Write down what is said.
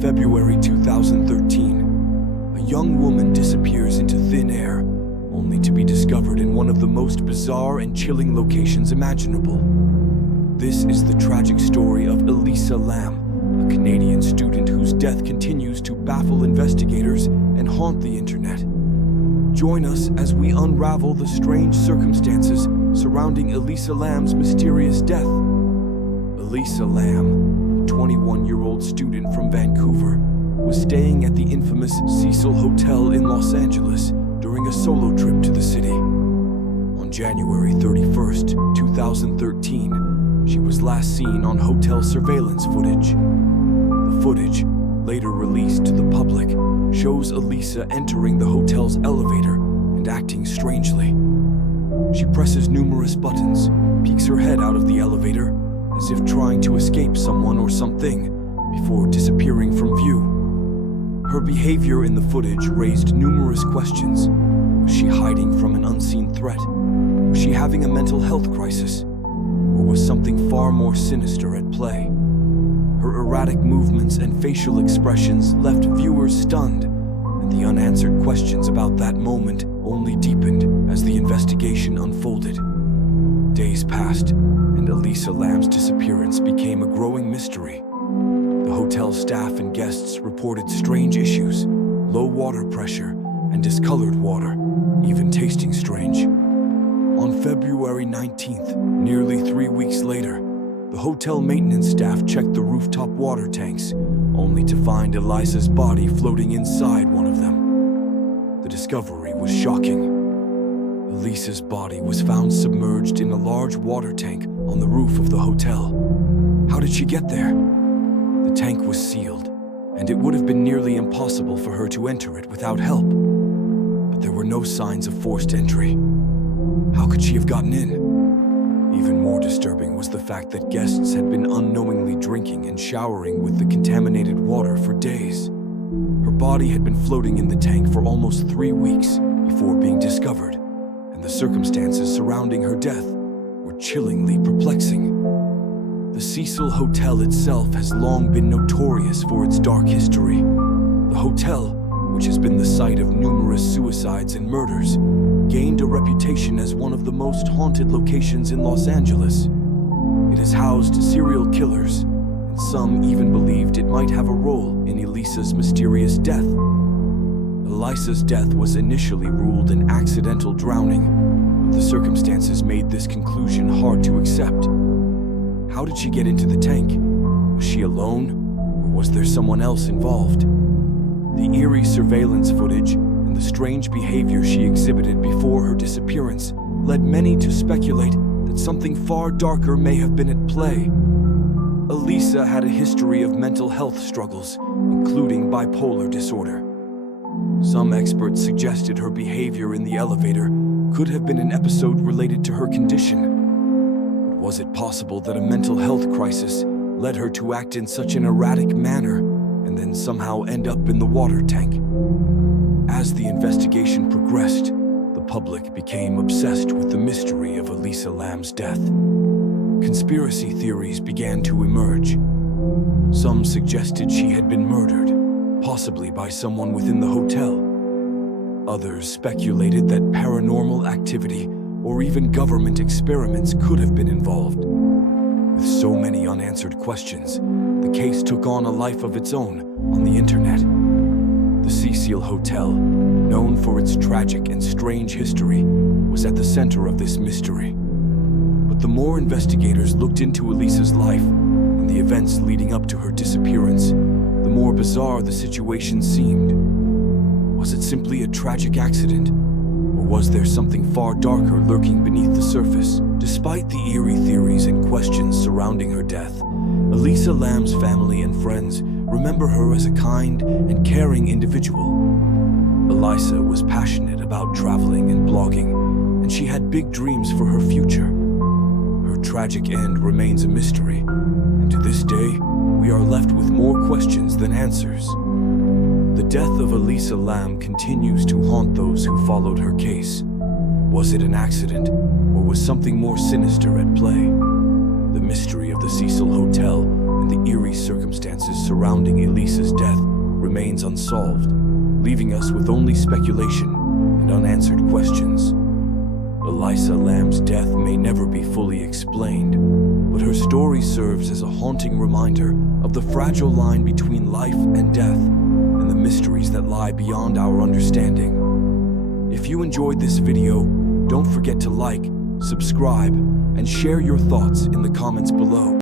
February 2013. A young woman disappears into thin air, only to be discovered in one of the most bizarre and chilling locations imaginable. This is the tragic story of Elisa Lam, a Canadian student whose death continues to baffle investigators and haunt the internet. Join us as we unravel the strange circumstances surrounding Elisa Lam's mysterious death. Elisa Lam, a 21-year-old student from Vancouver, was staying at the infamous Cecil Hotel in Los Angeles during a solo trip to the city. On January 31st, 2013, she was last seen on hotel surveillance footage. The footage, later released to the public, shows Elisa entering the hotel's elevator and acting strangely. She presses numerous buttons, peeks her head out of the elevator, as if trying to escape someone or something, before disappearing from view. Her behavior in the footage raised numerous questions. Was she hiding from an unseen threat? Was she having a mental health crisis? Or was something far more sinister at play? Her erratic movements and facial expressions left viewers stunned, and the unanswered questions about that moment only deepened as the investigation unfolded. Days passed, and Elisa Lam's disappearance became a growing mystery. The hotel staff and guests reported strange issues, low water pressure, and discolored water, even tasting strange. On February 19th, nearly 3 weeks later, the hotel maintenance staff checked the rooftop water tanks, only to find Elisa's body floating inside one of them. The discovery was shocking. Elisa's body was found submerged in a large water tank on the roof of the hotel. How did she get there? The tank was sealed, and it would have been nearly impossible for her to enter it without help. But there were no signs of forced entry. How could she have gotten in? Even more disturbing was the fact that guests had been unknowingly drinking and showering with the contaminated water for days. Her body had been floating in the tank for almost 3 weeks before being discovered, and the circumstances surrounding her death were chillingly perplexing. The Cecil Hotel itself has long been notorious for its dark history. The hotel, which has been the site of numerous suicides and murders, gained a reputation as one of the most haunted locations in Los Angeles. It has housed serial killers, and some even believed it might have a role in Elisa's mysterious death. Elisa's death was initially ruled an accidental drowning, but the circumstances made this conclusion hard to accept. How did she get into the tank? Was she alone, or was there someone else involved? The eerie surveillance footage and the strange behavior she exhibited before her disappearance led many to speculate that something far darker may have been at play. Elisa had a history of mental health struggles, including bipolar disorder. Some experts suggested her behavior in the elevator could have been an episode related to her condition. But was it possible that a mental health crisis led her to act in such an erratic manner and then somehow end up in the water tank? As the investigation progressed, the public became obsessed with the mystery of Elisa Lam's death. Conspiracy theories began to emerge. Some suggested she had been murdered, possibly by someone within the hotel. Others speculated that paranormal activity or even government experiments could have been involved. With so many unanswered questions, the case took on a life of its own on the internet. The Cecil Hotel, known for its tragic and strange history, was at the center of this mystery. But the more investigators looked into Elisa's life and the events leading up to her disappearance, the more bizarre the situation seemed. Was it simply a tragic accident? Or was there something far darker lurking beneath the surface? Despite the eerie theories and questions surrounding her death, Elisa Lam's family and friends remember her as a kind and caring individual. Elisa was passionate about traveling and blogging, and she had big dreams for her future. Her tragic end remains a mystery, and to this day, we are left with more questions than answers. The death of Elisa Lam continues to haunt those who followed her case. Was it an accident, or was something more sinister at play? The mystery of the Cecil Hotel and the eerie circumstances surrounding Elisa's death remains unsolved, leaving us with only speculation and unanswered questions. Elisa Lam's death may never be fully explained, but her story serves as a haunting reminder of the fragile line between life and death and the mysteries that lie beyond our understanding. If you enjoyed this video, don't forget to like, subscribe, and share your thoughts in the comments below.